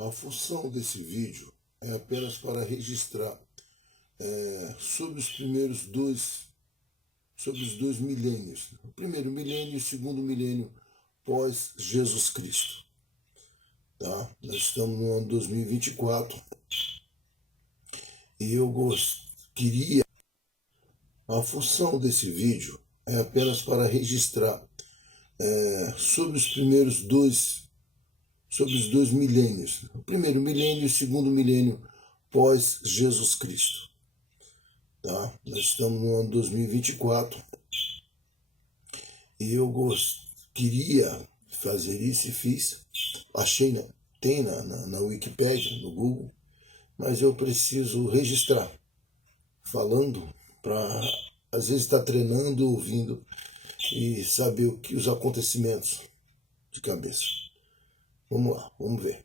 A função desse vídeo é apenas para registrar sobre os dois milênios, o primeiro milênio e o segundo milênio pós Jesus Cristo. Tá? Nós estamos no ano 2024 e queria. A função desse vídeo é apenas para registrar sobre os dois milênios, o primeiro milênio e o segundo milênio pós Jesus Cristo. Tá? Nós estamos no ano 2024 e queria fazer isso e fiz. Achei, né? Tem na Wikipédia, no Google, mas eu preciso registrar, falando para, às vezes, estar treinando, ouvindo e saber os acontecimentos de cabeça. Vamos lá, vamos ver.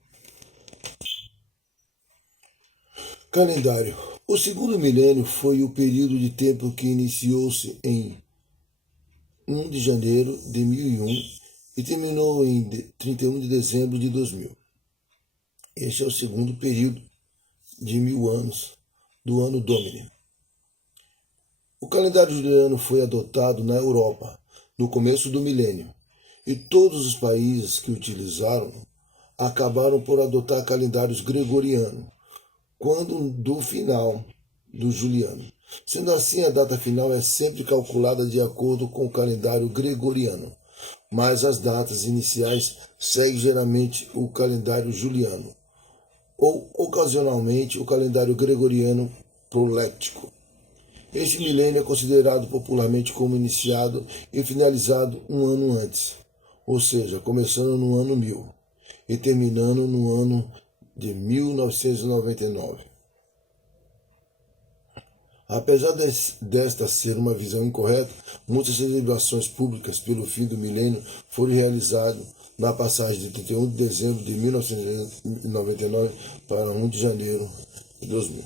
Calendário. O segundo milênio foi o período de tempo que iniciou-se em 1 de janeiro de 1001 e terminou em 31 de dezembro de 2000. Este é o segundo período de 1000 anos do ano Domini. O calendário juliano foi adotado na Europa no começo do milênio e todos os países que utilizaram acabaram por adotar calendários gregorianos quando do final do juliano. Sendo assim, a data final é sempre calculada de acordo com o calendário gregoriano, mas as datas iniciais seguem geralmente o calendário juliano ou, ocasionalmente, o calendário gregoriano prolético. Este milênio é considerado popularmente como iniciado e finalizado um ano antes, ou seja, começando no ano 1000 e terminando no ano de 1999. Apesar desta ser uma visão incorreta, muitas celebrações públicas pelo fim do milênio foram realizadas na passagem de 31 de dezembro de 1999 para 1 de janeiro de 2000.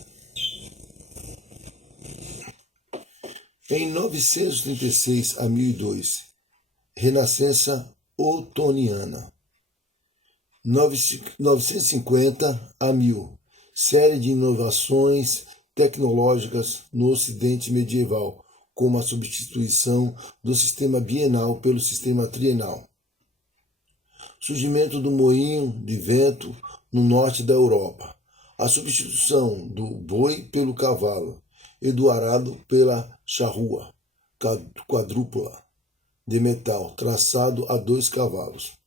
Em 936 a 1002, Renascença Otoniana. 950 a 1000, série de inovações tecnológicas no Ocidente medieval, como a substituição do sistema bienal pelo sistema trienal. Surgimento do moinho de vento no norte da Europa. A substituição do boi pelo cavalo e do arado pela charrua quadrúpula de metal traçado a 2 cavalos.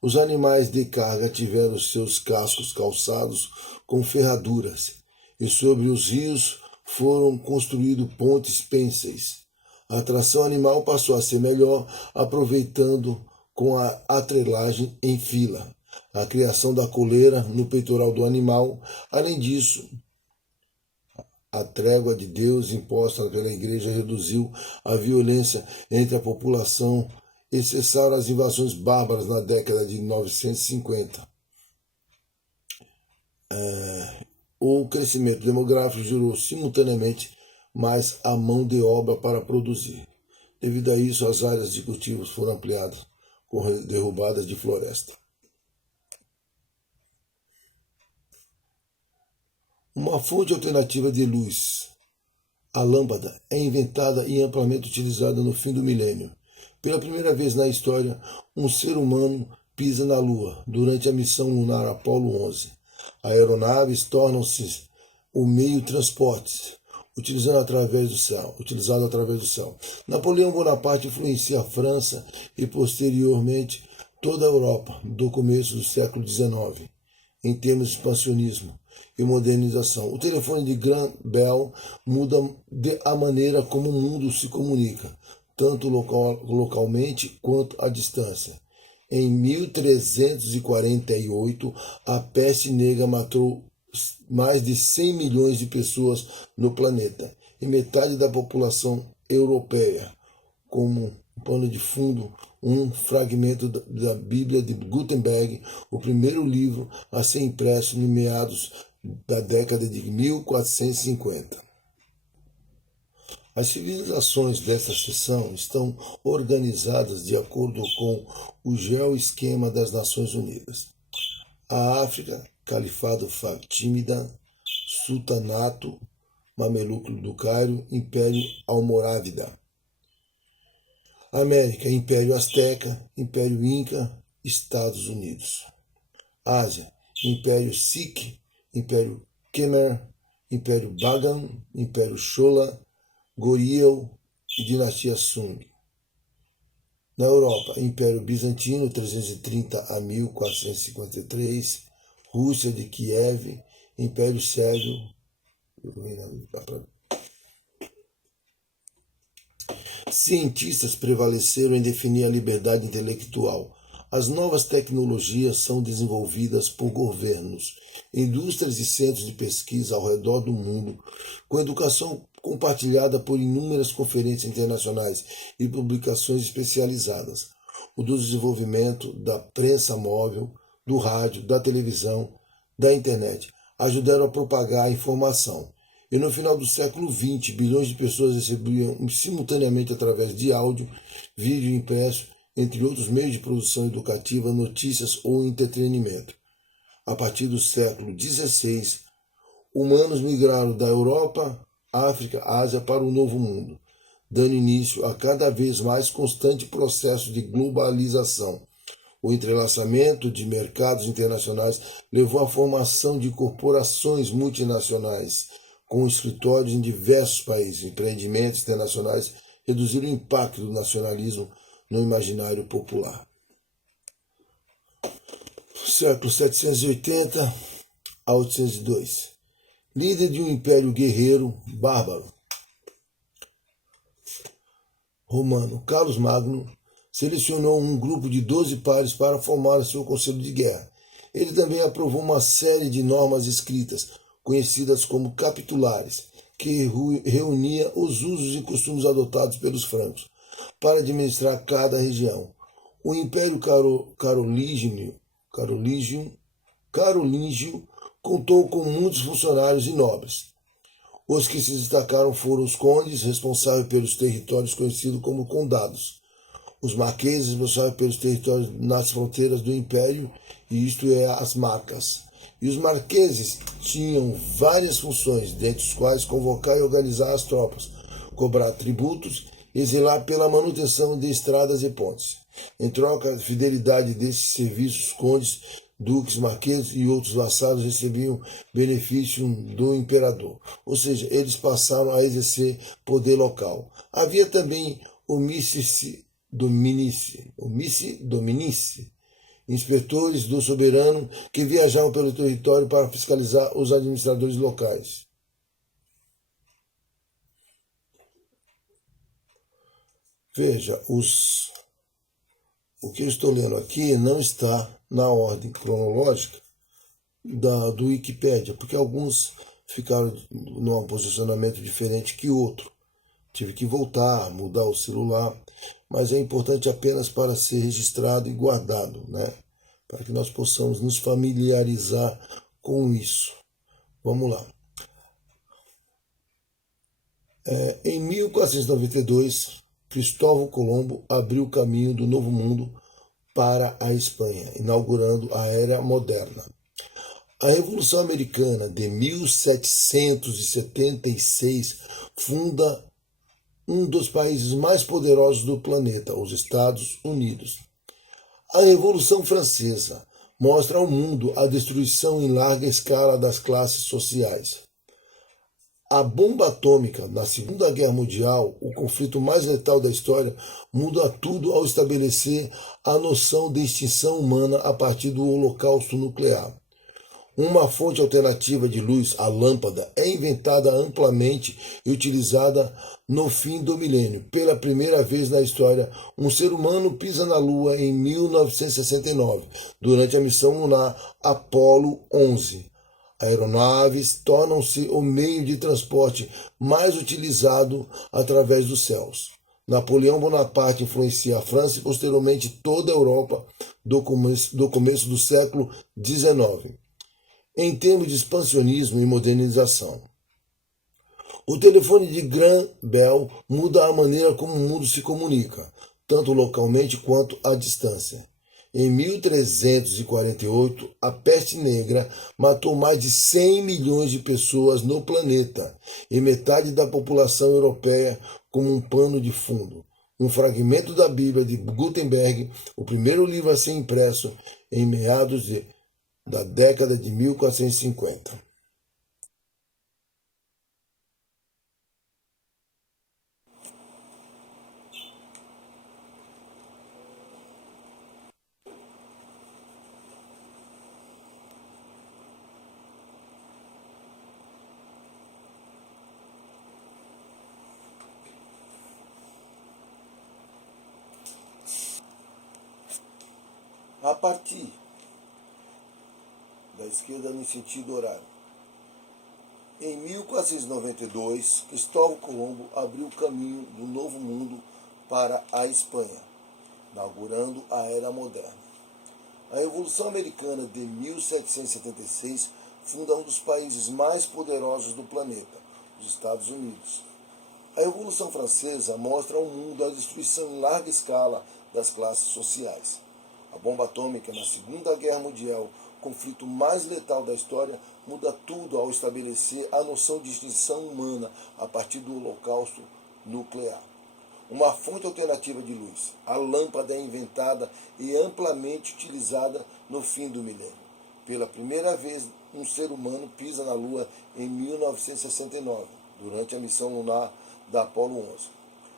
Os animais de carga tiveram seus cascos calçados com ferraduras, e sobre os rios foram construídos pontes pênseis. A tração animal passou a ser melhor, aproveitando com a atrelagem em fila, a criação da coleira no peitoral do animal. Além disso, a trégua de Deus imposta pela Igreja reduziu a violência entre a população e cessaram as invasões bárbaras na década de 950. O crescimento demográfico gerou simultaneamente mais a mão de obra para produzir. Devido a isso, as áreas de cultivos foram ampliadas com derrubadas de floresta. Uma fonte alternativa de luz, a lâmpada, é inventada e amplamente utilizada no fim do milênio. Pela primeira vez na história, um ser humano pisa na Lua durante a missão lunar Apollo 11. Aeronaves tornam-se o meio de transporte utilizado através do céu. Napoleão Bonaparte influencia a França e posteriormente toda a Europa do começo do século XIX em termos de expansionismo e modernização. O telefone de Graham Bell muda a maneira como o mundo se comunica, tanto localmente quanto à distância. Em 1348, a peste negra matou mais de 100 milhões de pessoas no planeta e metade da população europeia. Como pano de fundo, um fragmento da Bíblia de Gutenberg, o primeiro livro a ser impresso em meados da década de 1450. As civilizações desta seção estão organizadas de acordo com o geoesquema das Nações Unidas. A África Califado Fatímida, Sultanato Mameluco do Cairo, Império Almorávida. América, Império Azteca, Império Inca, Estados Unidos. Ásia, Império Sikh, Império Khmer, Império Bagan, Império Chola, Goryeo e Dinastia Sung. Na Europa, Império Bizantino, 330 a 1453, Rússia de Kiev, Império Sérvio. Cientistas prevaleceram em definir a liberdade intelectual. As novas tecnologias são desenvolvidas por governos, indústrias e centros de pesquisa ao redor do mundo, com educação compartilhada por inúmeras conferências internacionais e publicações especializadas. O desenvolvimento da prensa móvel, do rádio, da televisão, da internet ajudaram a propagar a informação. E no final do século XX, bilhões de pessoas recebiam simultaneamente através de áudio, vídeo impresso, entre outros meios de produção educativa, notícias ou entretenimento. A partir do século XVI, humanos migraram da Europa, África, Ásia para o Novo Mundo, dando início a cada vez mais constante processo de globalização. O entrelaçamento de mercados internacionais levou à formação de corporações multinacionais, com escritórios em diversos países. Empreendimentos internacionais reduziram o impacto do nacionalismo no imaginário popular. Século 780 a 802. Líder de um império guerreiro bárbaro romano, Carlos Magno selecionou um grupo de 12 pares para formar seu conselho de guerra. Ele também aprovou uma série de normas escritas, conhecidas como capitulares, que reunia os usos e costumes adotados pelos francos para administrar cada região. O Império Carolíngio contou com muitos funcionários e nobres. Os que se destacaram foram os condes, responsáveis pelos territórios conhecidos como condados, os marqueses, responsáveis pelos territórios nas fronteiras do império, e isto é, as marcas. E os marqueses tinham várias funções, dentre as quais convocar e organizar as tropas, cobrar tributos e zelar pela manutenção de estradas e pontes. Em troca da fidelidade desses serviços, condes, duques, marqueses e outros vassalos recebiam benefício do imperador, ou seja, eles passaram a exercer poder local. Havia também o missi dominici, inspetores do soberano que viajavam pelo território para fiscalizar os administradores locais. Veja, o que eu estou lendo aqui não está na ordem cronológica do Wikipédia, porque alguns ficaram num posicionamento diferente que outro. Tive que voltar, mudar o celular, mas é importante apenas para ser registrado e guardado, né? Para que nós possamos nos familiarizar com isso. Vamos lá. Em 1492, Cristóvão Colombo abriu o caminho do Novo Mundo para a Espanha, inaugurando a Era Moderna. A Revolução Americana de 1776 funda um dos países mais poderosos do planeta, os Estados Unidos. A Revolução Francesa mostra ao mundo a destruição em larga escala das classes sociais. A bomba atômica na Segunda Guerra Mundial, o conflito mais letal da história, muda tudo ao estabelecer a noção de extinção humana a partir do holocausto nuclear. Uma fonte alternativa de luz, a lâmpada, é inventada amplamente e utilizada no fim do milênio. Pela primeira vez na história, um ser humano pisa na Lua em 1969, durante a missão lunar Apollo 11. Aeronaves tornam-se o meio de transporte mais utilizado através dos céus. Napoleão Bonaparte influencia a França e posteriormente toda a Europa do começo do século XIX. Em termos de expansionismo e modernização. O telefone de Graham Bell muda a maneira como o mundo se comunica, tanto localmente quanto à distância. Em 1348, a peste negra matou mais de 100 milhões de pessoas no planeta e metade da população europeia como um pano de fundo. Um fragmento da Bíblia de Gutenberg, o primeiro livro a ser impresso em da década de 1450. A partir da esquerda no sentido horário. Em 1492, Cristóvão Colombo abriu o caminho do Novo Mundo para a Espanha, inaugurando a Era Moderna. A Revolução Americana de 1776 funda um dos países mais poderosos do planeta, os Estados Unidos. A Revolução Francesa mostra ao mundo a destruição em larga escala das classes sociais. A bomba atômica na Segunda Guerra Mundial, o conflito mais letal da história, muda tudo ao estabelecer a noção de extinção humana a partir do Holocausto nuclear. Uma fonte alternativa de luz. A lâmpada é inventada e amplamente utilizada no fim do milênio. Pela primeira vez, um ser humano pisa na Lua em 1969, durante a missão lunar da Apollo 11.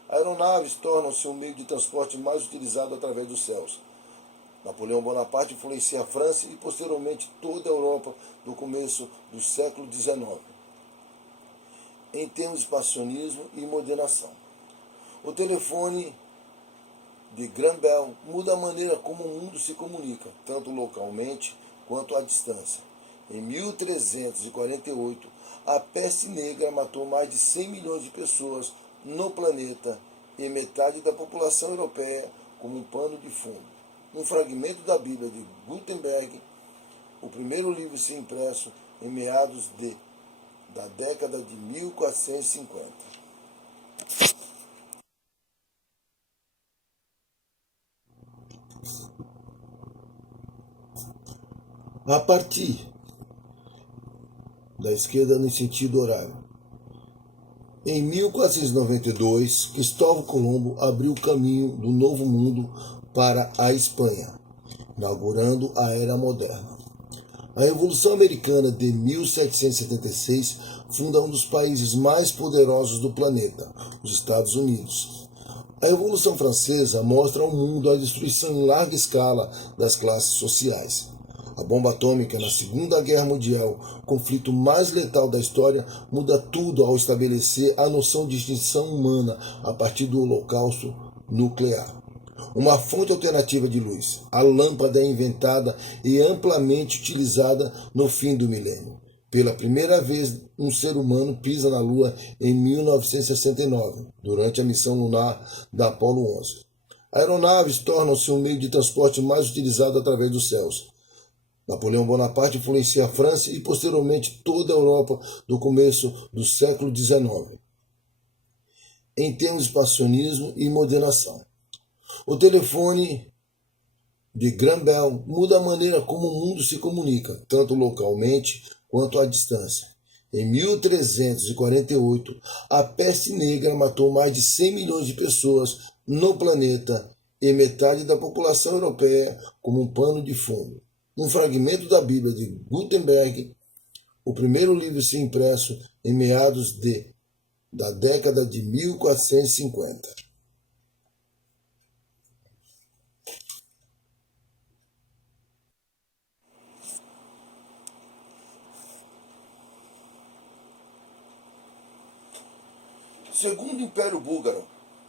Aeronaves tornam-se um meio de transporte mais utilizado através dos céus. Napoleão Bonaparte influencia a França e posteriormente toda a Europa no começo do século XIX, em termos de expansionismo e moderação. O telefone de Graham Bell muda a maneira como o mundo se comunica, tanto localmente quanto à distância. Em 1348, a peste negra matou mais de 100 milhões de pessoas no planeta e metade da população europeia como um pano de fundo. Um fragmento da Bíblia de Gutenberg, o primeiro livro a ser impresso em da década de 1450. A partir da esquerda no sentido horário. Em 1492, Cristóvão Colombo abriu o caminho do Novo Mundo para a Espanha, inaugurando a Era Moderna. A Revolução Americana de 1776 funda um dos países mais poderosos do planeta, os Estados Unidos. A Revolução Francesa mostra ao mundo a destruição em larga escala das classes sociais. A bomba atômica na Segunda Guerra Mundial, o conflito mais letal da história, muda tudo ao estabelecer a noção de extinção humana a partir do Holocausto nuclear. Uma fonte alternativa de luz. A lâmpada é inventada e amplamente utilizada no fim do milênio. Pela primeira vez, um ser humano pisa na Lua em 1969, durante a missão lunar da Apollo 11. Aeronaves tornam-se um meio de transporte mais utilizado através dos céus. Napoleão Bonaparte influencia a França e posteriormente toda a Europa no começo do século XIX, em termos de expansionismo e moderação. O telefone de Graham Bell muda a maneira como o mundo se comunica, tanto localmente quanto à distância. Em 1348, a peste negra matou mais de 100 milhões de pessoas no planeta e metade da população europeia como um pano de fundo. Um fragmento da Bíblia de Gutenberg, o primeiro livro a ser impresso em da década de 1450. Segundo Império Búlgaro,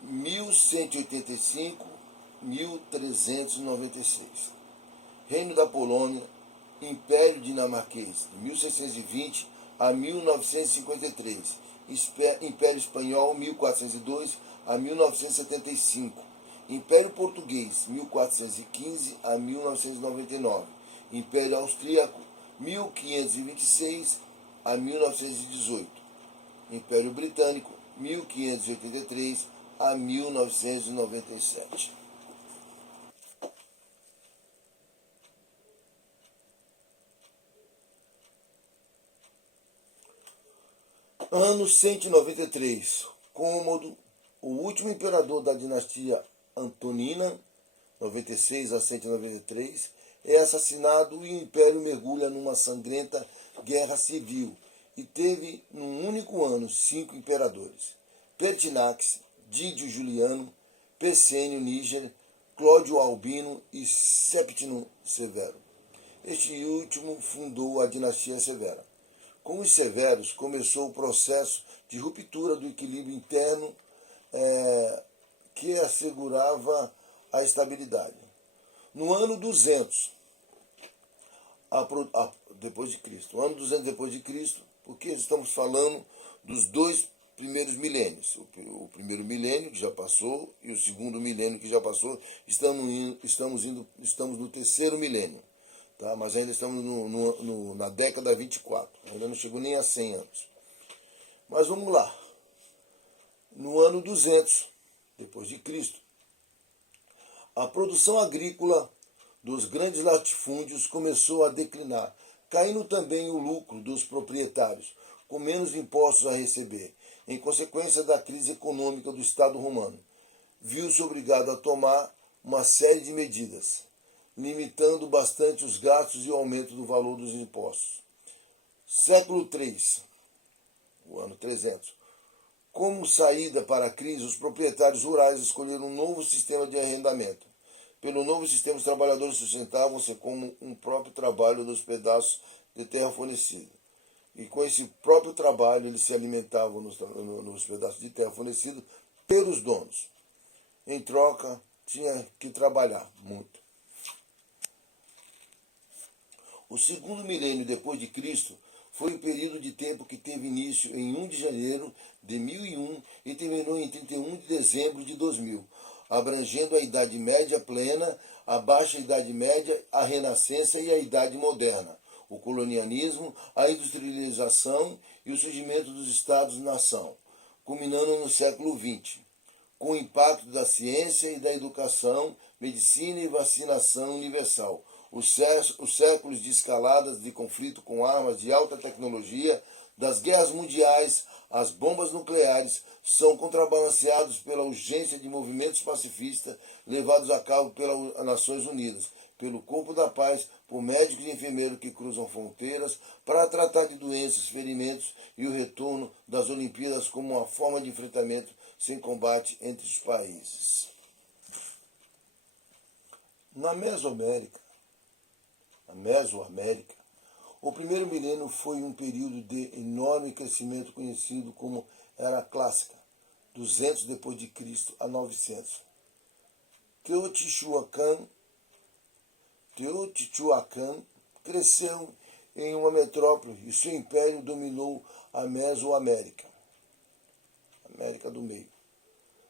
1185-1396. Reino da Polônia, Império Dinamarquês, de 1620 a 1953. Império Espanhol, 1402 a 1975. Império Português, 1415 a 1999. Império Austríaco, 1526 a 1918. Império Britânico, 1583 a 1997. Ano 193. Cômodo, o último imperador da dinastia Antonina, 96 a 193, é assassinado e o império mergulha numa sangrenta guerra civil e teve, num único ano, 5 imperadores: Pertinax, Dídio Juliano, Pescenio Níger, Cláudio Albino e Septimo Severo. Este último fundou a dinastia Severa. Com os Severos começou o processo de ruptura do equilíbrio interno que assegurava a estabilidade. No ano 200 depois de Cristo, ano 200 depois de Cristo, porque estamos falando dos dois primeiros milênios, o primeiro milênio que já passou e o segundo milênio que já passou, estamos no terceiro milênio, tá? Mas ainda estamos na década 24, ainda não chegou nem a 100 anos. Mas vamos lá, no ano 200 depois de Cristo, a produção agrícola dos grandes latifúndios começou a declinar, caindo também o lucro dos proprietários, com menos impostos a receber. Em consequência da crise econômica do Estado romano, viu-se obrigado a tomar uma série de medidas, limitando bastante os gastos e o aumento do valor dos impostos. Século III, o ano 300. Como saída para a crise, os proprietários rurais escolheram um novo sistema de arrendamento. Pelo novo sistema, os trabalhadores sustentavam-se como um próprio trabalho dos pedaços de terra fornecido. E com esse próprio trabalho, eles se alimentavam nos pedaços de terra fornecidos pelos donos. Em troca, tinha que trabalhar muito. O segundo milênio depois de Cristo foi o período de tempo que teve início em 1 de janeiro de 1001 e terminou em 31 de dezembro de 2000, abrangendo a Idade Média plena, a Baixa Idade Média, a Renascença e a Idade Moderna, o colonialismo, a industrialização e o surgimento dos Estados-nação, culminando no século XX, com o impacto da ciência e da educação, medicina e vacinação universal. Os séculos de escaladas de conflito com armas de alta tecnologia, das guerras mundiais às bombas nucleares, são contrabalanceados pela urgência de movimentos pacifistas levados a cabo pelas Nações Unidas, pelo Corpo da Paz, por médicos e enfermeiros que cruzam fronteiras para tratar de doenças, ferimentos e o retorno das Olimpíadas como uma forma de enfrentamento sem combate entre os países. Na Mesoamérica, o primeiro milênio foi um período de enorme crescimento conhecido como Era Clássica, 200 depois de Cristo a 900. Teotihuacan cresceu em uma metrópole e seu império dominou a Mesoamérica, América do Meio.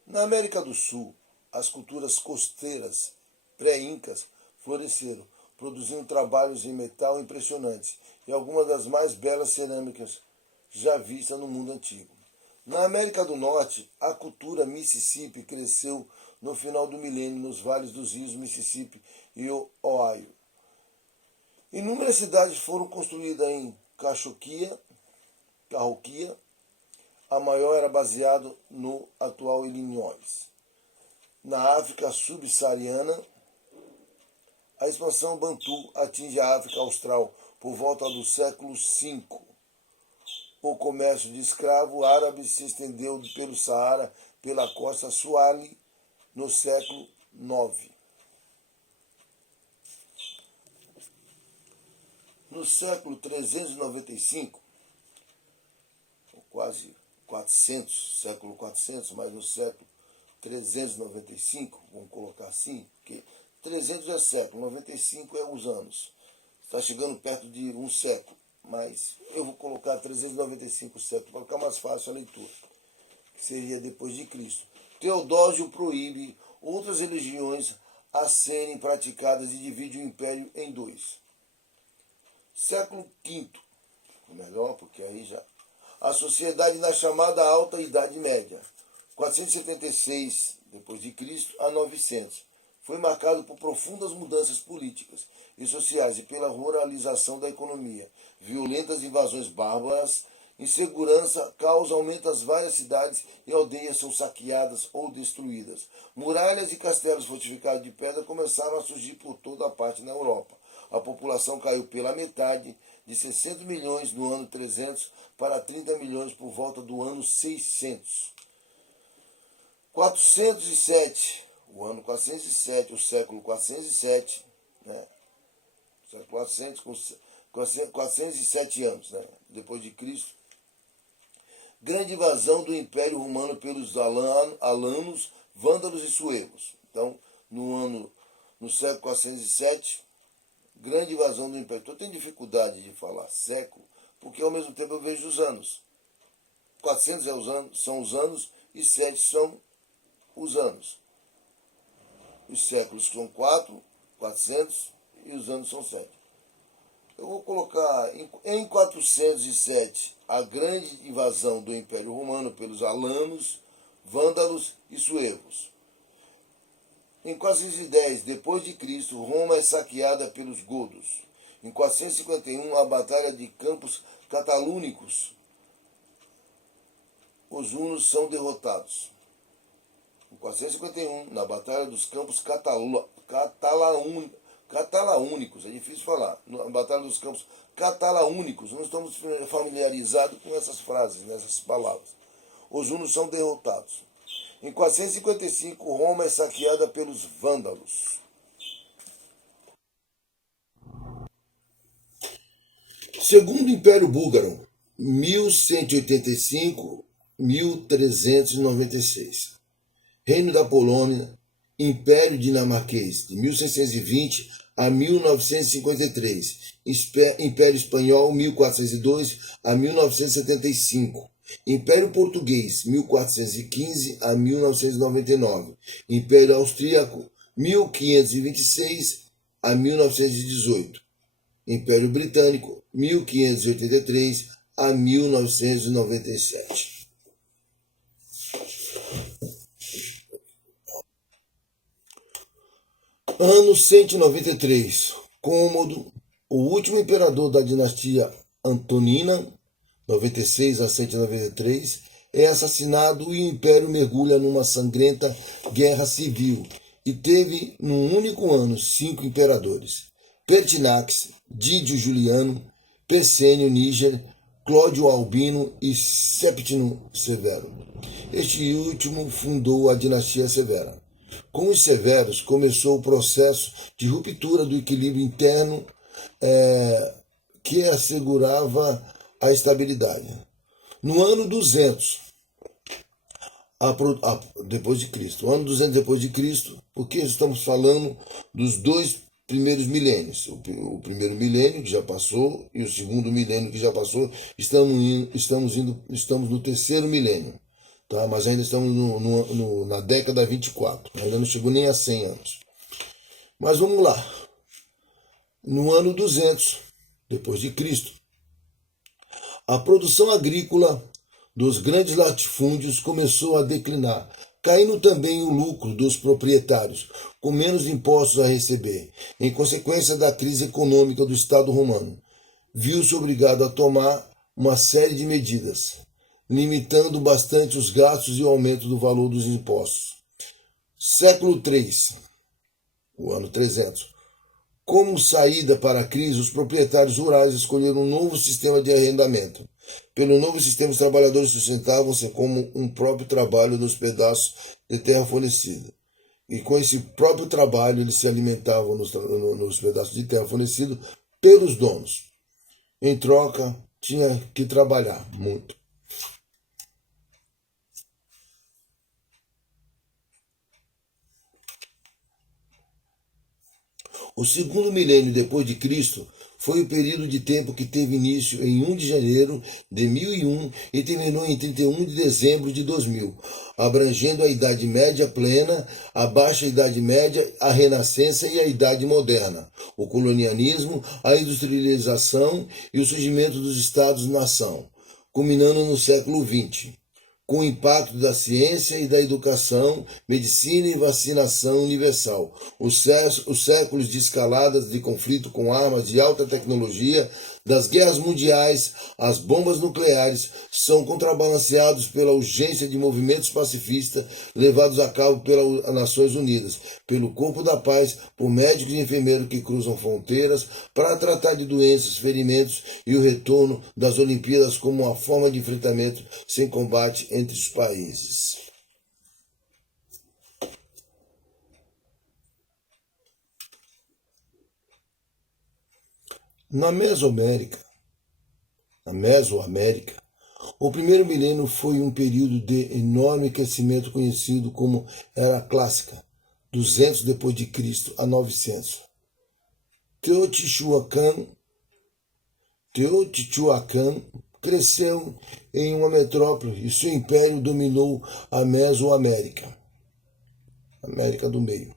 Na América do Sul, as culturas costeiras pré-incas floresceram, produzindo trabalhos em metal impressionantes e algumas das mais belas cerâmicas já vistas no mundo antigo. Na América do Norte, a cultura Mississippi cresceu no final do milênio nos vales dos rios Mississippi e Ohio. Inúmeras cidades foram construídas em Cahokia, a maior era baseada no atual Illinois. Na África subsaariana, a expansão bantu atinge a África Austral por volta do século V. O comércio de escravo árabe se estendeu pelo Saara, pela costa Swahili, no século IX. No século 395, quase 400, século 400, mas no século 395, vamos colocar assim, porque 300 é século, 95 é os anos. Está chegando perto de um século, mas eu vou colocar 395 séculos para ficar mais fácil a leitura, que seria depois de Cristo. Teodósio proíbe outras religiões a serem praticadas e divide o império em dois. Século V, melhor, porque aí já... A sociedade na chamada Alta Idade Média, 476 depois de Cristo a 900, foi marcado por profundas mudanças políticas e sociais e pela ruralização da economia, violentas invasões bárbaras Insegurança causa aumento as várias cidades e aldeias são saqueadas ou destruídas. Muralhas e castelos fortificados de pedra começaram a surgir por toda a parte na Europa. A população caiu pela metade, de 60 milhões no ano 300 para 30 milhões por volta do ano 600. 407, o ano 407, o século 407, né? Século 400, com 407 anos, né? Depois de Cristo. Grande invasão do Império Romano pelos alanos, vândalos e suevos. Então, no século 407, grande invasão do Império. Eu tenho dificuldade de falar século, porque ao mesmo tempo eu vejo os anos. 400 são os anos e 7 são os anos. Os séculos são 400 e os anos são 7. Eu vou colocar em 407 a grande invasão do Império Romano pelos alanos, vândalos e suevos. Em 410 depois de Cristo, Roma é saqueada pelos godos. Em 451, a batalha de Campos Catalúnicos, os hunos são derrotados. Em 451, na batalha dos Campos Catalaúnicos, é difícil falar, na Batalha dos Campos Catalaúnicos, não estamos familiarizados com essas frases, nessas palavras. Os hunos são derrotados. Em 455, Roma é saqueada pelos vândalos. Segundo Império Búlgaro, 1185-1396. Reino da Polônia, Império Dinamarquês, de 1620 a 1953. Império Espanhol, 1402 a 1975. Império Português, 1415 a 1999. Império Austríaco, 1526 a 1918. Império Britânico, 1583 a 1997. Ano 193. Cômodo, o último imperador da dinastia Antonina, 96 a 193, é assassinado e o império mergulha numa sangrenta guerra civil e teve, num único ano, 5 imperadores: Pertinax, Didio Juliano, Persênio Níger, Cláudio Albino e Séptimo Severo. Este último fundou a dinastia Severa. Com os severos começou o processo de ruptura do equilíbrio interno que assegurava a estabilidade. No ano 200 depois de Cristo, o ano 200 depois de Cristo, porque estamos falando dos 2 primeiros milênios, o primeiro milênio que já passou e o segundo milênio que já passou, estamos no terceiro milênio. Tá? Mas ainda estamos na década 24, ainda não chegou nem a 100 anos. Mas vamos lá. No ano 200, depois de Cristo, a produção agrícola dos grandes latifúndios começou a declinar, caindo também o lucro dos proprietários, com menos impostos a receber. Em consequência da crise econômica do Estado romano, viu-se obrigado a tomar uma série de medidas, limitando bastante os gastos e o aumento do valor dos impostos. Século III, o ano 300. Como saída para a crise, os proprietários rurais escolheram um novo sistema de arrendamento. Pelo novo sistema, os trabalhadores sustentavam-se como um próprio trabalho nos pedaços de terra fornecida. E com esse próprio trabalho, eles se alimentavam nos pedaços de terra fornecidos pelos donos. Em troca, tinha que trabalhar muito. O segundo milênio depois de Cristo foi o período de tempo que teve início em 1 de janeiro de 1001 e terminou em 31 de dezembro de 2000, abrangendo a Idade Média plena, a Baixa Idade Média, a Renascença e a Idade Moderna, o colonialismo, a industrialização e o surgimento dos Estados-nação, culminando no século XX. Com o impacto da ciência e da educação, medicina e vacinação universal. Os séculos de escaladas de conflito com armas de alta tecnologia das guerras mundiais, as bombas nucleares são contrabalanceados pela urgência de movimentos pacifistas levados a cabo pelas Nações Unidas, pelo Corpo da Paz, por médicos e enfermeiros que cruzam fronteiras para tratar de doenças, ferimentos e o retorno das Olimpíadas como uma forma de enfrentamento sem combate entre os países. Na Mesoamérica, o primeiro milênio foi um período de enorme crescimento conhecido como Era Clássica, 200 depois de Cristo a 900. Teotihuacan cresceu em uma metrópole e seu império dominou a Mesoamérica, América do Meio.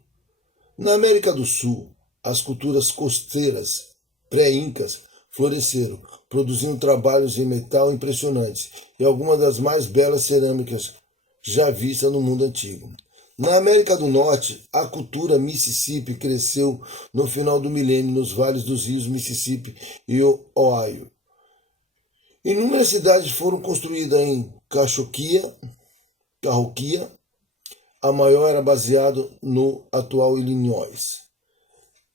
Na América do Sul, as culturas costeiras pré-incas floresceram, produzindo trabalhos em metal impressionantes e algumas das mais belas cerâmicas já vistas no mundo antigo. Na América do Norte, a cultura Mississippi cresceu no final do milênio nos vales dos rios Mississippi e Ohio. Inúmeras cidades foram construídas em Cahokia, a maior era baseada no atual Illinois.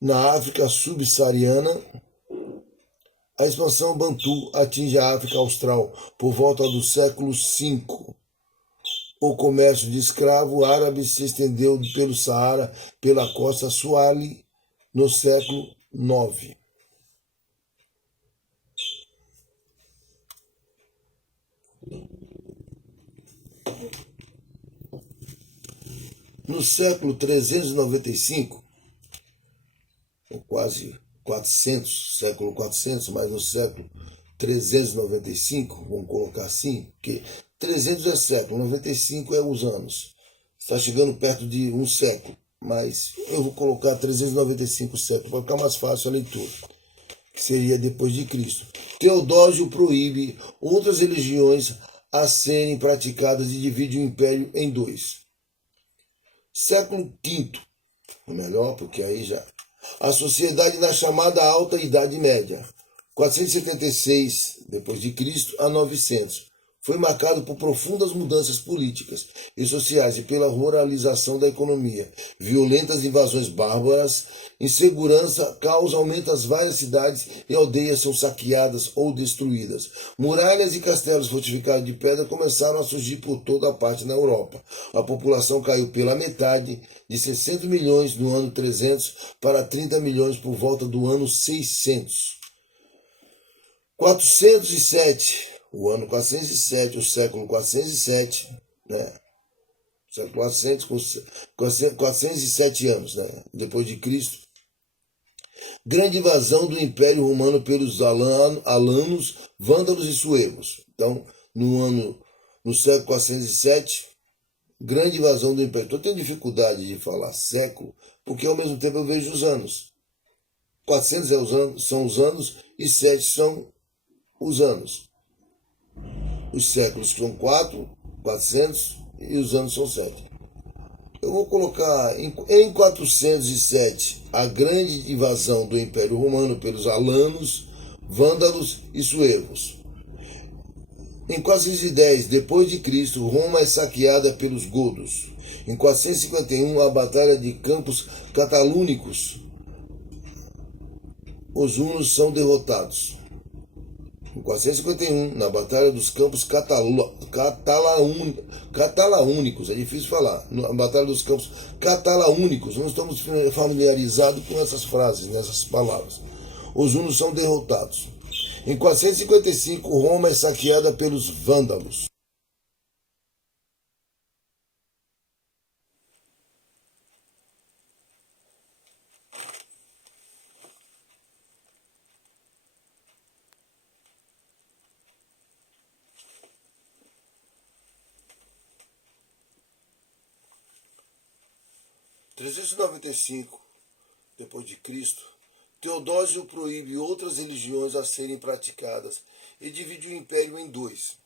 Na África subsaariana, a expansão bantu atinge a África Austral por volta do século V. O comércio de escravo árabe se estendeu pelo Saara, pela costa Swahili, no século IX. No século 395, ou quase 400, século 400, mas no século 395, vamos colocar assim, porque 300 é século, 95 é os anos. Está chegando perto de um século, mas eu vou colocar 395 séculos para ficar mais fácil a leitura, que seria depois de Cristo. Teodósio proíbe outras religiões a serem praticadas e divide o império em dois. Século V, ou melhor, porque aí já... A sociedade da chamada Alta Idade Média, 476 depois de Cristo a 900, foi marcado por profundas mudanças políticas e sociais e pela ruralização da economia. Violentas invasões bárbaras, insegurança causa aumento as várias cidades e aldeias são saqueadas ou destruídas. Muralhas e castelos fortificados de pedra começaram a surgir por toda a parte na Europa. A população caiu pela metade, de 60 milhões no ano 300 para 30 milhões por volta do ano 600. 407, o ano 407, o século 407, né? Século 400, 407 anos, né? Depois de Cristo. Grande invasão do Império Romano pelos alanos, vândalos e suevos. Então, no século 407, grande invasão do Império. Estou tendo dificuldade de falar século, porque ao mesmo tempo eu vejo os anos. 400 são os anos e 7 são os anos. Os séculos são 400 e os anos são 7. Eu vou colocar em 407 a grande invasão do Império Romano pelos alanos, vândalos e suevos. Em 410 depois de Cristo, Roma é saqueada pelos godos. Em 451, a Batalha de Campos Catalúnicos, os hunos são derrotados. Em 451, na Batalha dos Campos Cataláunicos, é difícil falar, na Batalha dos Campos Cataláunicos, não estamos familiarizados com essas frases, nessas palavras. Os hunos são derrotados. Em 455, Roma é saqueada pelos vândalos. Em 395 depois de Cristo, Teodósio proíbe outras religiões a serem praticadas e divide o império em dois.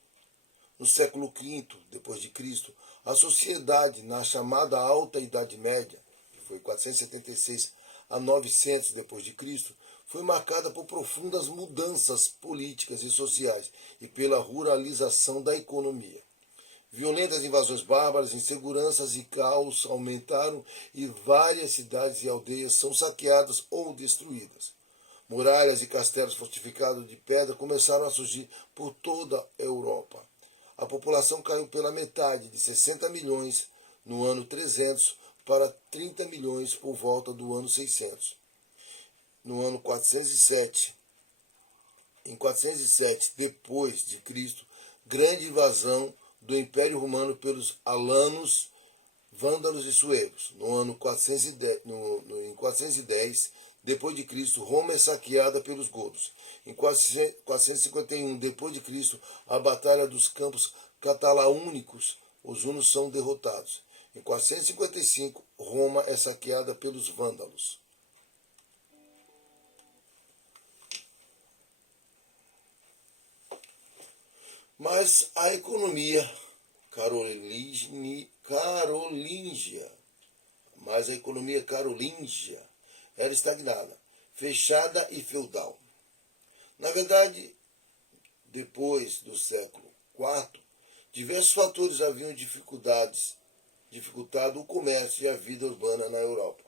No século V depois de Cristo, a sociedade na chamada Alta Idade Média, que foi 476 a 900 depois de Cristo, foi marcada por profundas mudanças políticas e sociais e pela ruralização da economia. Violentas invasões bárbaras, inseguranças e caos aumentaram e várias cidades e aldeias são saqueadas ou destruídas. Muralhas e castelos fortificados de pedra começaram a surgir por toda a Europa. A população caiu pela metade, de 60 milhões no ano 300 para 30 milhões por volta do ano 600. No ano 407, em 407 depois de Cristo, grande invasão do Império Romano pelos alanos, vândalos e suevos. No ano 410, em 410 depois de Cristo, Roma é saqueada pelos godos. Em 451 depois de Cristo, a batalha dos campos catalaúnicos, os hunos são derrotados. Em 455, Roma é saqueada pelos vândalos. Mas a economia carolíngia era estagnada, fechada e feudal. Na verdade, depois do século IV, diversos fatores haviam dificultado o comércio e a vida urbana na Europa.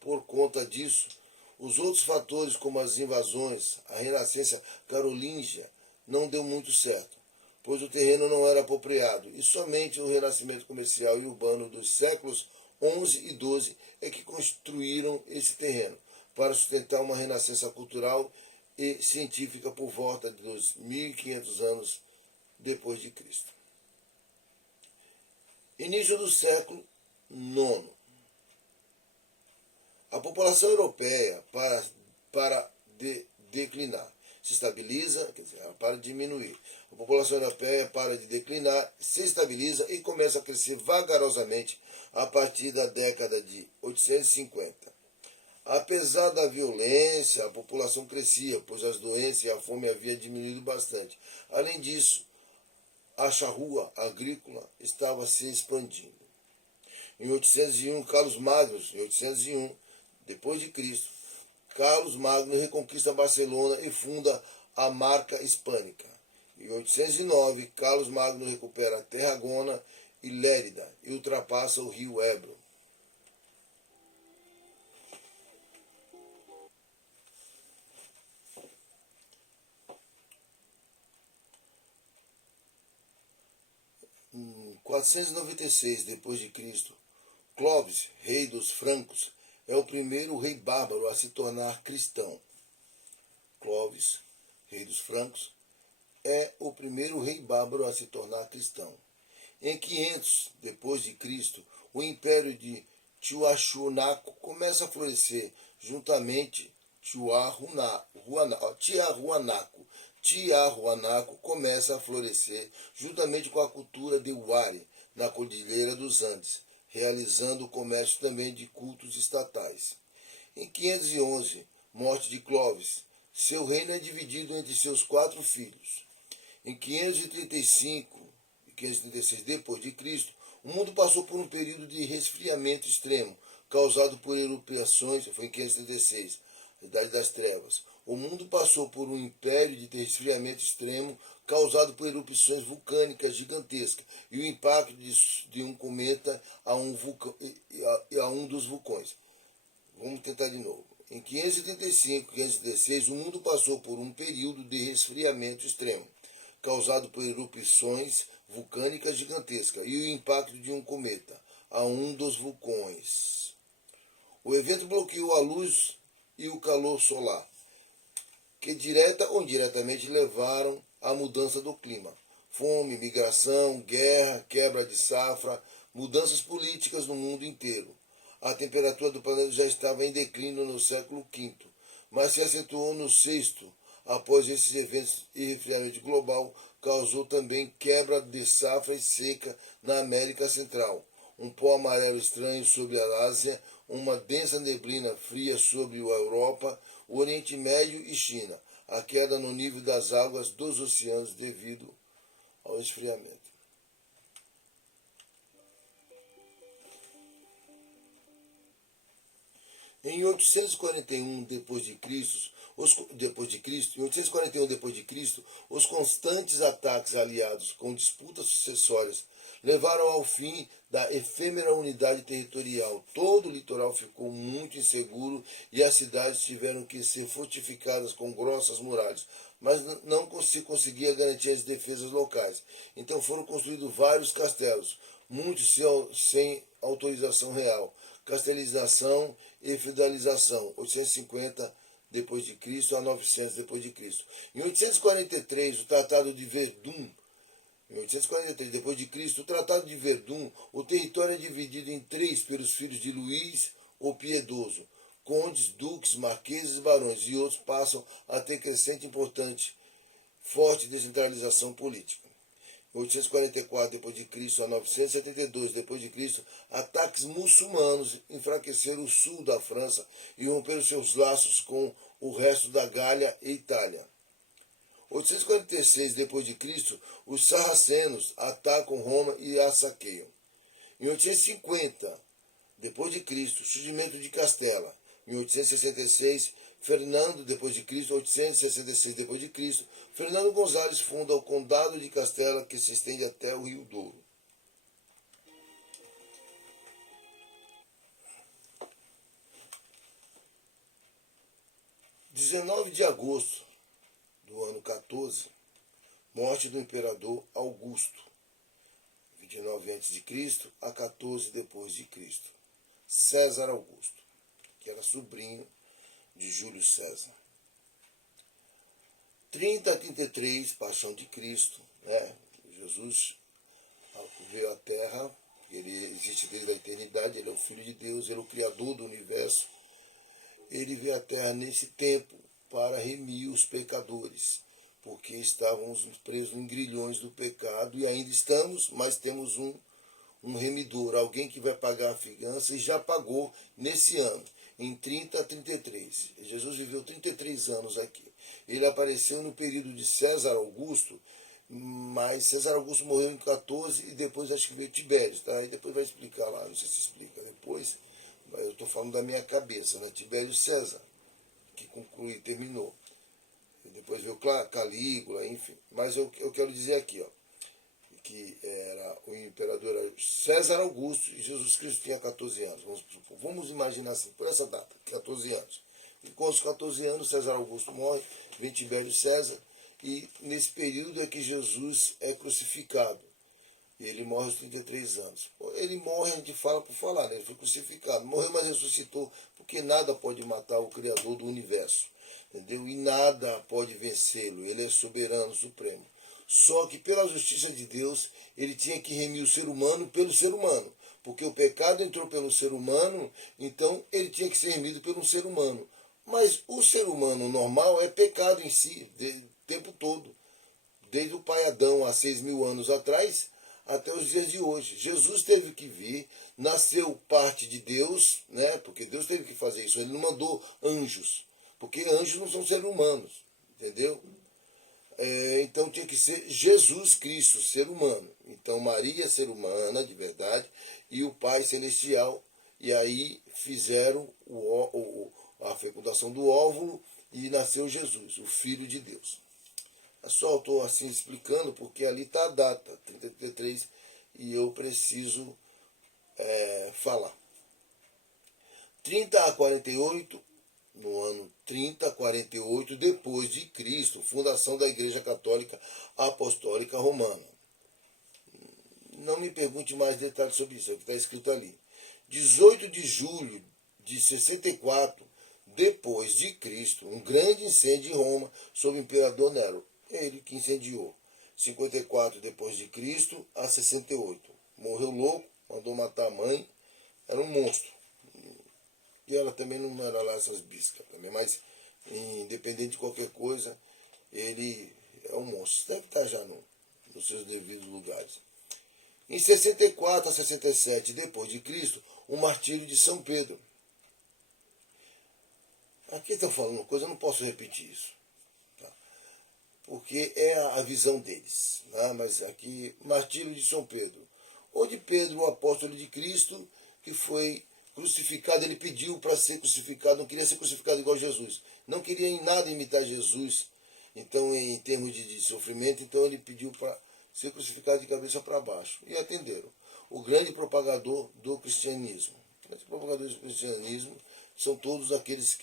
Por conta disso, os outros fatores, como as invasões, a renascença carolíngia, não deu muito certo, pois o terreno não era apropriado, e somente o renascimento comercial e urbano dos séculos XI e XII é que construíram esse terreno para sustentar uma renascença cultural e científica por volta de 2.500 anos depois de Cristo. Início do século IX. A população europeia para declinar, se estabiliza, quer dizer, ela para de diminuir. A população europeia para de declinar, se estabiliza e começa a crescer vagarosamente a partir da década de 850. Apesar da violência, a população crescia, pois as doenças e a fome haviam diminuído bastante. Além disso, a charrua agrícola estava se expandindo. Em 801, depois de Cristo, Carlos Magno reconquista Barcelona e funda a Marca Hispânica. Em 809, Carlos Magno recupera Tarragona e Lérida e ultrapassa o rio Ebro. Em 496 d.C., Clovis, rei dos francos, é o primeiro rei bárbaro a se tornar cristão. Clovis, rei dos francos, é o primeiro rei bárbaro a se tornar cristão. Em 500 d.C., o império de Tiahuanaco começa a florescer, juntamente Tiahuanaco começa a florescer juntamente com a cultura de Huari, na Cordilheira dos Andes, realizando o comércio também de cultos estatais. Em 511, morte de Clovis, seu reino é dividido entre seus 4 filhos. Em 535 e 536 d.C., o mundo passou por um período de resfriamento extremo, causado por erupções, foi em 536, Idade das Trevas. O mundo passou por um império de resfriamento extremo causado por erupções vulcânicas gigantescas e o impacto de um cometa a um dos vulcões. Vamos tentar de novo. Em 535 e 516, o mundo passou por um período de resfriamento extremo, causado por erupções vulcânicas gigantescas e o impacto de um cometa a um dos vulcões. O evento bloqueou a luz e o calor solar, que direta ou indiretamente levaram à mudança do clima. Fome, migração, guerra, quebra de safra, mudanças políticas no mundo inteiro. A temperatura do planeta já estava em declínio no século V, mas se acentuou no sexto. Após esses eventos e resfriamento global, causou também quebra de safra e seca na América Central. Um pó amarelo estranho sobre a Ásia, uma densa neblina fria sobre a Europa, o Oriente Médio e China, a queda no nível das águas dos oceanos devido ao esfriamento. Em 841 em 841 depois de Cristo, os constantes ataques aliados com disputas sucessórias levaram ao fim da efêmera unidade territorial. Todo o litoral ficou muito inseguro e as cidades tiveram que ser fortificadas com grossas muralhas, mas não se conseguia garantir as defesas locais. Então foram construídos vários castelos, muitos sem autorização real. Castelização e feudalização, 850 depois de Cristo a 900 depois de Cristo. Em 843, o Tratado de Verdun, em 843 depois de Cristo, o Tratado de Verdun, o território é dividido em três pelos filhos de Luís o Piedoso, condes, duques, marqueses e barões, e outros passam a ter crescente importante, forte descentralização política. 844 depois de Cristo a 972 depois de Cristo, ataques muçulmanos enfraqueceram o sul da França e romperam seus laços com o resto da Gália e Itália. 846 depois de Cristo, os sarracenos atacam Roma e a saqueiam. Em 850 depois de Cristo, surgimento de Castela. Em 866, Fernando depois de Cristo, 866 depois de Cristo, Fernando González funda o Condado de Castela, que se estende até o Rio Douro. 19 de agosto do ano 14, morte do imperador Augusto, 29 a.C. a 14 depois de Cristo. César Augusto, que era sobrinho de Júlio César. 30 a 33, Paixão de Cristo, né? Jesus veio à Terra, ele existe desde a eternidade, ele é o Filho de Deus, ele é o Criador do Universo. Ele veio à Terra nesse tempo para remir os pecadores, porque estávamos presos em grilhões do pecado e ainda estamos, mas temos um remidor, alguém que vai pagar a fiança e já pagou nesse ano, em 30 a 33. Jesus viveu 33 anos aqui. Ele apareceu no período de César Augusto, mas César Augusto morreu em 14 e depois acho que veio Tibério, tá? E depois vai explicar lá, não sei se explica depois, mas eu estou falando da minha cabeça, né? Tibério César, que conclui, terminou. E depois veio Calígula, enfim. Mas eu quero dizer aqui, ó, que era o imperador era César Augusto e Jesus Cristo tinha 14 anos. Vamos imaginar assim, por essa data, 14 anos. E com os 14 anos, César Augusto morre, vem Tibério César, e nesse período é que Jesus é crucificado. E ele morre aos 33 anos. Ele morre, a gente fala por falar, né? Ele foi crucificado. Morreu, mas ressuscitou, porque nada pode matar o Criador do universo. Entendeu? E nada pode vencê-lo. Ele é soberano, supremo. Só que pela justiça de Deus, ele tinha que remir o ser humano pelo ser humano. Porque o pecado entrou pelo ser humano, então ele tinha que ser remido pelo ser humano. Mas o ser humano normal é pecado em si, o tempo todo. Desde o pai Adão, há 6.000 anos atrás, até os dias de hoje. Jesus teve que vir, nasceu parte de Deus, né? Porque Deus teve que fazer isso. Ele não mandou anjos, porque anjos não são seres humanos, entendeu? Então tinha que ser Jesus Cristo, ser humano. Então Maria, ser humana de verdade, e o Pai celestial. E aí fizeram a fecundação do óvulo e nasceu Jesus, o Filho de Deus. Eu só estou assim explicando porque ali está a data, 33, e eu preciso falar. 30 a 48, no ano 30 a 48 depois de Cristo, fundação da Igreja Católica Apostólica Romana. Não me pergunte mais detalhes sobre isso, é o que está escrito ali. 18 de julho de 64 depois de Cristo, um grande incêndio em Roma sob o imperador Nero. Ele que incendiou. 54 depois de Cristo a 68. Morreu louco, mandou matar a mãe, era um monstro. E ela também não era lá essas biscas também, mas independente de qualquer coisa, ele é um monstro. Deve estar já nos seus devidos lugares. Em 64 a 67 depois de Cristo, o martírio de São Pedro. Aqui estão falando uma coisa, eu não posso repetir isso, tá? Porque é a visão deles, né? Mas aqui, martírio de São Pedro, ou de Pedro, o apóstolo de Cristo, que foi crucificado, ele pediu para ser crucificado, não queria ser crucificado igual Jesus. Não queria em nada imitar Jesus, então em termos de sofrimento, então ele pediu para ser crucificado de cabeça para baixo. E atenderam. O grande propagador do cristianismo. Os propagadores do cristianismo são todos aqueles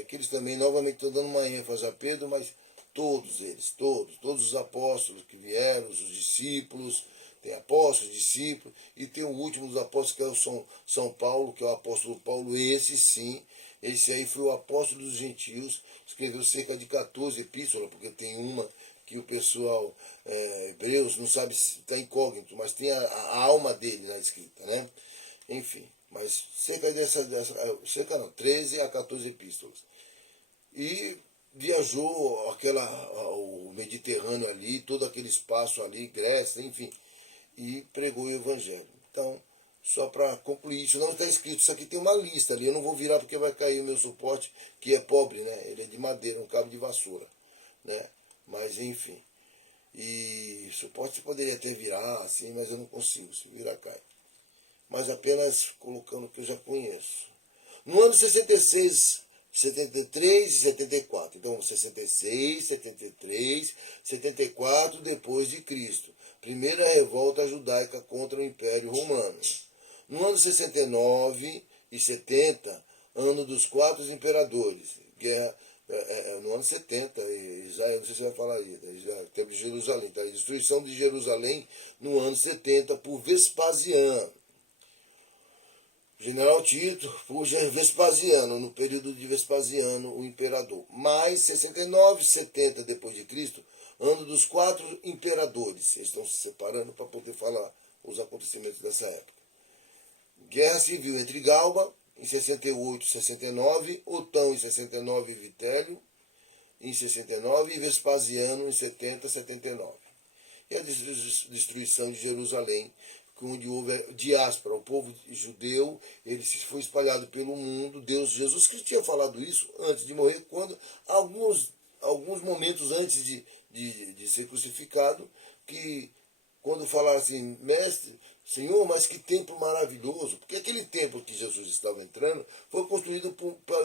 aqueles também, novamente estou dando uma ênfase a Pedro, mas todos eles, todos os apóstolos que vieram, os discípulos, tem apóstolos, discípulos, e tem o último dos apóstolos, que é o São Paulo, que é o apóstolo Paulo, esse sim, esse aí foi o apóstolo dos gentios, escreveu cerca de 14 epístolas, porque tem uma que o pessoal, hebreus, não sabe se está incógnito, mas tem a alma dele na escrita, né? Enfim, mas cerca não, 13 a 14 epístolas. E viajou o Mediterrâneo ali, todo aquele espaço ali, Grécia, enfim, e pregou o evangelho. Então, só para concluir, isso não está escrito, isso aqui tem uma lista ali, eu não vou virar porque vai cair o meu suporte, que é pobre, né? Ele é de madeira, um cabo de vassoura, né? Mas enfim. E o suporte poderia até virar assim, mas eu não consigo, se virar cai. Mas apenas colocando o que eu já conheço. No ano 66, 73 e 74. Então, 66, 73, 74 depois de Cristo. Primeira revolta judaica contra o Império Romano. No ano 69 e 70, ano dos 4 imperadores. Guerra, no ano 70, Israel, não sei se você vai falar aí, tempo de Jerusalém, tá? A destruição de Jerusalém no ano 70 por Vespasiano. General Tito, por Vespasiano, no período de Vespasiano, o imperador. Mais 69, 70 depois de Cristo, ano dos 4 imperadores. Eles estão se separando para poder falar os acontecimentos dessa época. Guerra civil entre Galba, em 68 e 69, Otão em 69 e Vitélio, em 69, e Vespasiano em 70 e 79. E a destruição de Jerusalém, onde houve diáspora, o povo judeu, ele se foi espalhado pelo mundo. Jesus Cristo tinha falado isso antes de morrer, quando alguns momentos antes de ser crucificado, que quando falaram assim, mestre, Senhor, mas que templo maravilhoso, porque aquele templo que Jesus estava entrando foi construído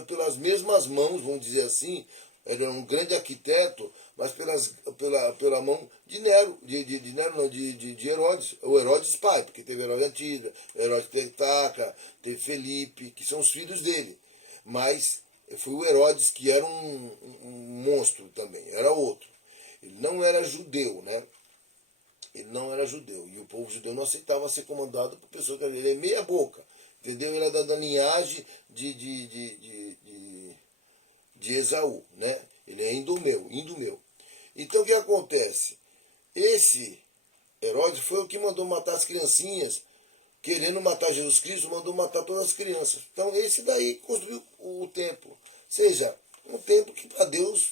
pelas mesmas mãos, vamos dizer assim. Ele era um grande arquiteto, mas pela mão de Nero, de Nero não, de Herodes, o Herodes pai, porque teve Herodes Antiga, Herodes Tetaca, teve Felipe, que são os filhos dele. Mas foi o Herodes que era um monstro também, era outro. Ele não era judeu, né? Ele não era judeu, e o povo judeu não aceitava ser comandado por pessoas que ele é meia boca, entendeu? Ele era da linhagem de Esaú, né? Ele é indomeu. Então o que acontece? Esse Herodes foi o que mandou matar as criancinhas, querendo matar Jesus Cristo, mandou matar todas as crianças. Então esse daí construiu o templo. Ou seja, um templo que para Deus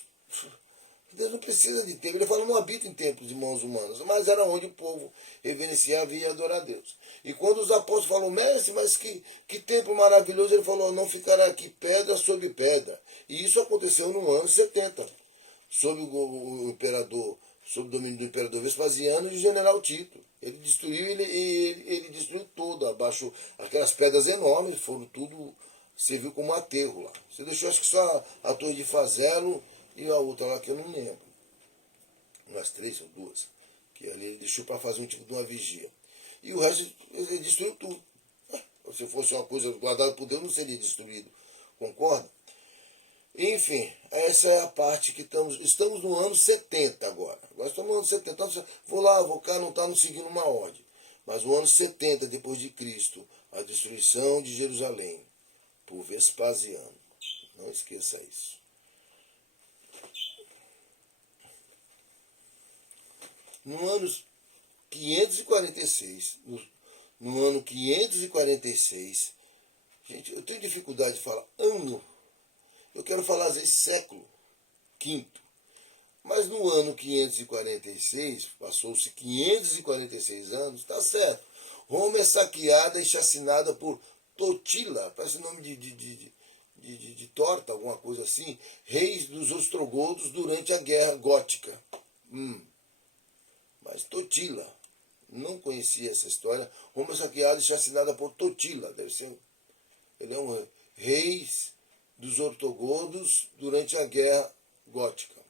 não precisa de templo. Ele fala, não habita em templos de mãos humanas, mas era onde o povo reverenciava e ia adorar a Deus. E quando os apóstolos falaram, mestre, mas que templo maravilhoso, ele falou, não ficará aqui pedra sobre pedra. E isso aconteceu no ano 70, sob o imperador, sob o domínio do imperador Vespasiano e do general Tito. Ele destruiu, ele destruiu tudo, abaixo, aquelas pedras enormes, foram tudo, serviu como aterro lá. Você deixou, acho que só a torre de Fazelo e a outra lá que eu não lembro. Umas 3 ou 2. Que ali ele deixou para fazer um tipo de uma vigia. E o resto ele destruiu tudo. Se fosse uma coisa guardada por Deus, não seria destruído. Concorda? Enfim, essa é a parte que estamos no ano 70 agora. Agora estamos no ano 70. Então, vou lá, vou cá, não está seguindo uma ordem. Mas o ano 70 depois de Cristo, a destruição de Jerusalém por Vespasiano. Não esqueça isso. No ano 546, no ano 546, gente, eu tenho dificuldade de falar ano, eu quero falar às vezes século quinto, mas no ano 546, passou-se 546 anos, está certo. Roma é saqueada e chacinada por Totila, parece o nome de torta, alguma coisa assim, reis dos ostrogodos durante a Guerra Gótica. Mas Totila, não conhecia essa história. Roma saqueada e chacinada por Totila, ele é um rei dos ortogodos durante a Guerra Gótica.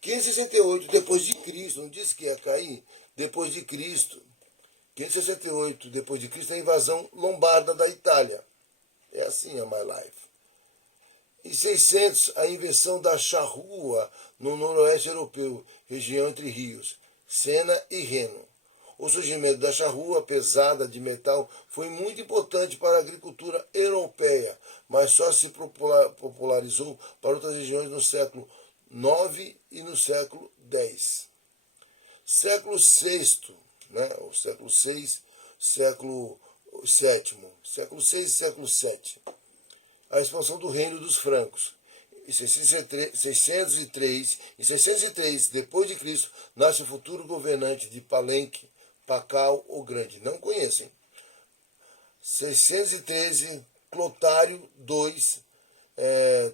568 depois de Cristo, não disse que ia cair? Depois de Cristo. 568 depois de Cristo, a invasão lombarda da Itália. É assim a My Life. Em 600, a invenção da charrua no noroeste europeu, região entre rios, Sena e Reno. O surgimento da charrua pesada de metal foi muito importante para a agricultura europeia, mas só se popularizou para outras regiões no século IX e no século X. Século VI, né? O século VI, século VII. Século VI e século VII. A expansão do reino dos francos. Em 603 depois de Cristo, nasce o futuro governante de Palenque, Pacal o Grande. Não conhecem. 613, Clotário II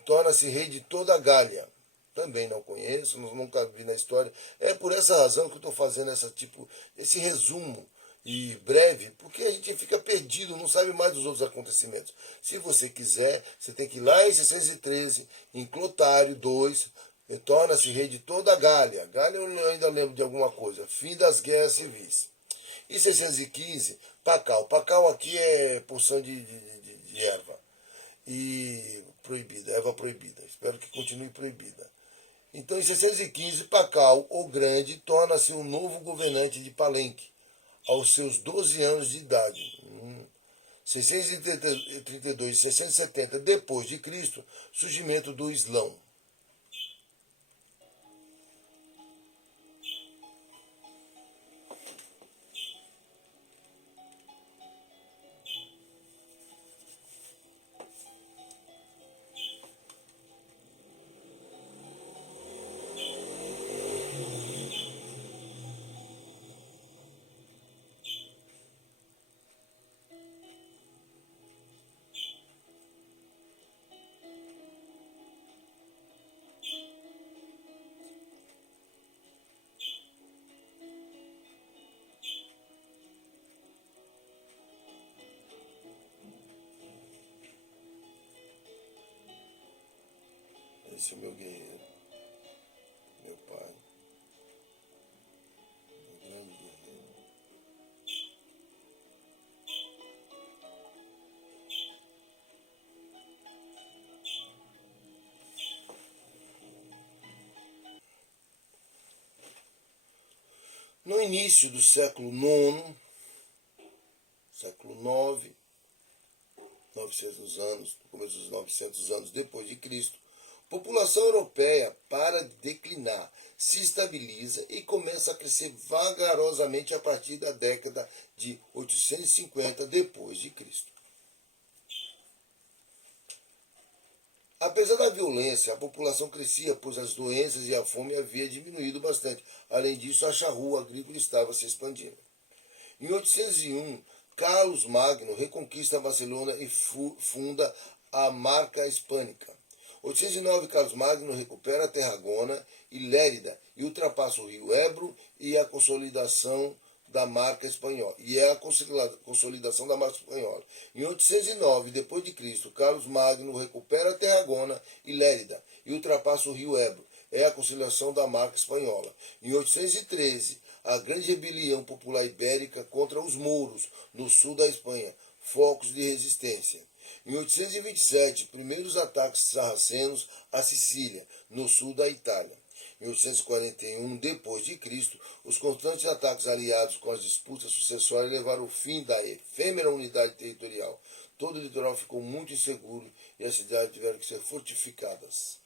torna-se rei de toda a Gália. Também não conheço, nunca vi na história. É por essa razão que eu estou fazendo esse resumo e breve, porque a gente fica perdido, não sabe mais dos outros acontecimentos. Se você quiser, você tem que ir lá em 613, em Clotário II, torna-se rei de toda a Gália. Gália eu ainda lembro de alguma coisa. Fim das guerras civis. Em 615, Pacal. Pacal aqui é porção de erva. E proibida, erva proibida. Espero que continue proibida. Então, em 615, Pacal o Grande torna-se o novo governante de Palenque, aos seus 12 anos de idade. 632 e 670 depois de Cristo, surgimento do Islão. Esse é o meu guerreiro, meu pai, meu grande guerreiro. No início do século IX, século IX, 900 anos, no começo dos 900 anos depois de Cristo, a população europeia para de declinar, se estabiliza e começa a crescer vagarosamente a partir da década de 850 depois de Cristo. Apesar da violência, a população crescia, pois as doenças e a fome havia diminuído bastante. Além disso, a charrua agrícola estava se expandindo. Em 801, Carlos Magno reconquista a Barcelona e funda a Marca Hispânica. 809, Carlos Magno recupera Tarragona e Lérida e ultrapassa o rio Ebro e a consolidação da marca espanhola. Em 809, depois de Cristo, Carlos Magno recupera Tarragona e Lérida e ultrapassa o rio Ebro. É a conciliação da marca espanhola. Em 813, a grande rebelião popular ibérica contra os mouros, no sul da Espanha, focos de resistência. Em 827, primeiros ataques sarracenos à Sicília, no sul da Itália. Em 841, depois de Cristo, os constantes ataques aliados com as disputas sucessórias levaram ao fim da efêmera unidade territorial. Todo o litoral ficou muito inseguro e as cidades tiveram que ser fortificadas.